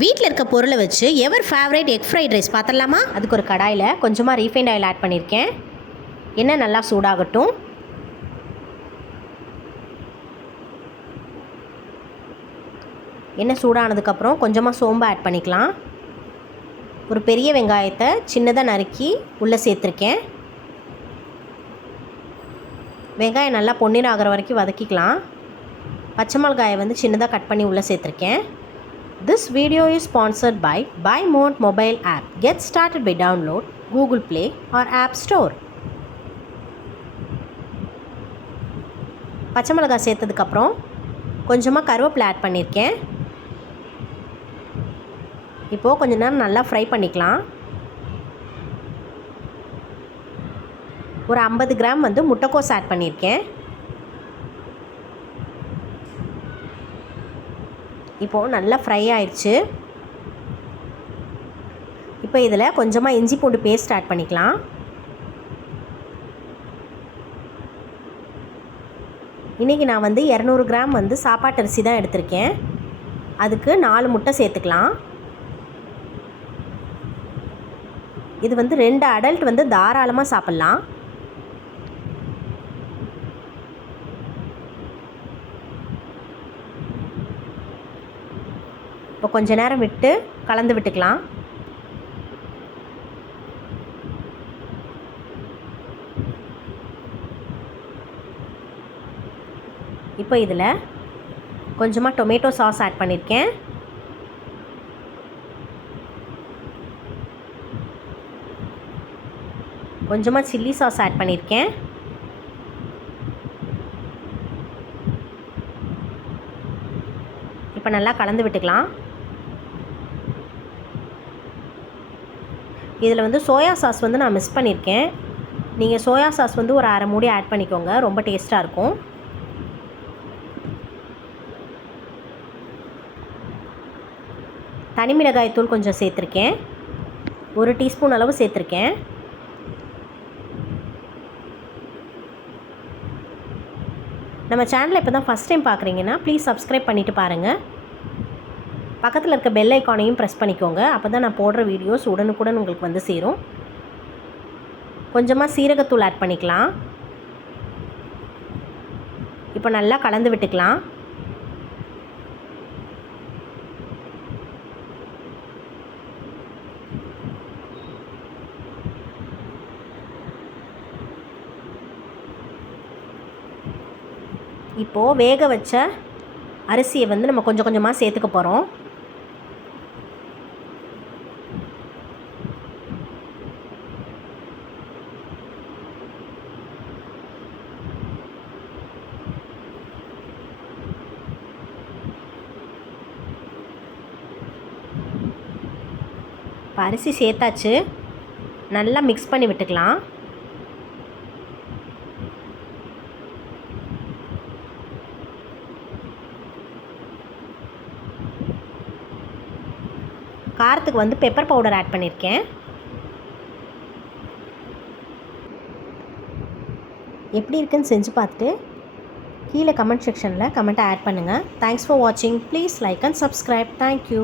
வீட்டில் இருக்க பொருளை வச்சு எவர் ஃபேவரட் எக் ஃப்ரைட் ரைஸ் பார்த்துடலாமா? அதுக்கு ஒரு கடாயில் கொஞ்சமாக ரீஃபைண்ட் ஆயில் ஆட் பண்ணியிருக்கேன். எண்ணெய் நல்லா சூடாகட்டும். எண்ணெய் சூடானதுக்கப்புறம் கொஞ்சமாக சோம்பு ஆட் பண்ணிக்கலாம். ஒரு பெரிய வெங்காயத்தை சின்னதாக நறுக்கி உள்ளே சேர்த்துருக்கேன். வெங்காயம் நல்லா பொன்னிறம் ஆகிற வரைக்கும் வதக்கிக்கலாம். பச்சை மிளகாயை சின்னதாக கட் பண்ணி உள்ளே சேர்த்துருக்கேன். This video is sponsored by Buy Mode mobile app. Get started by download Google Play or App Store. பச்சை மிளகாய் சேர்த்ததுக்கப்புறம் கொஞ்சமாக கருவேப்பிலை ஆட் பண்ணியிருக்கேன். இப்போது கொஞ்ச நேரம் நல்லா ஃப்ரை பண்ணிக்கலாம். ஒரு 50 கிராம் முட்டைக்கோஸ் ஆட் பண்ணியிருக்கேன். இப்போது நல்லா ஃப்ரை ஆயிடுச்சு. இப்போ இதில் கொஞ்சமாக இஞ்சி பூண்டு பேஸ்ட் ஆட் பண்ணிக்கலாம். இன்றைக்கி நான் 200 கிராம் சாப்பாட்டு அரிசி தான் எடுத்திருக்கேன். அதுக்கு 4 முட்டை சேர்த்துக்கலாம். இது 2 அடல்ட் தாராளமாக சாப்பிட்லாம். இப்போ கொஞ்ச நேரம் விட்டு கலந்து விட்டுக்கலாம். இப்போ இதில் கொஞ்சமாக டொமேட்டோ சாஸ் ஆட் பண்ணியிருக்கேன். கொஞ்சமாக சில்லி சாஸ் ஆட் பண்ணியிருக்கேன். இப்போ நல்லா கலந்து விட்டுக்கலாம். இதில் சோயா சாஸ் நான் மிஸ் பண்ணியிருக்கேன். நீங்கள் சோயா சாஸ் ஒரு அரை மூடி ஆட் பண்ணிக்கோங்க, ரொம்ப டேஸ்ட்டாக இருக்கும். தனி மிளகாய் தூள் கொஞ்சம் சேர்த்துருக்கேன். 1 டீஸ்பூன் அளவு சேர்த்துருக்கேன். நம்ம சேனலை இப்போ தான் ஃபஸ்ட் டைம் பார்க்குறீங்கன்னா ப்ளீஸ் சப்ஸ்கிரைப் பண்ணிவிட்டு பாருங்கள். பக்கத்தில் இருக்க பெல் ஐக்கானையும் ப்ரெஸ் பண்ணிக்கோங்க. அப்போ தான் நான் போடுற வீடியோஸ் உடனுக்குடன் உங்களுக்கு சேரும். கொஞ்சமாக சீரகத்தூள் ஆட் பண்ணிக்கலாம். இப்போ நல்லா கலந்து விட்டுக்கலாம். இப்போது வேக வச்ச அரிசியை நம்ம கொஞ்சம் கொஞ்சமாக சேர்த்துக்க போகிறோம். இப்போ அரிசி சேர்த்தாச்சு. நல்லா மிக்ஸ் பண்ணி விட்டுக்கலாம். காரத்துக்கு பெப்பர் பவுடர் ஆட் பண்ணியிருக்கேன். எப்படி இருக்குன்னு செஞ்சு பார்த்துட்டு கீழே கமெண்ட் செக்ஷனில் கமெண்ட்டை ஆட் பண்ணுங்கள். தேங்க்ஸ் ஃபார் வாட்சிங். Please like and subscribe. Thank you.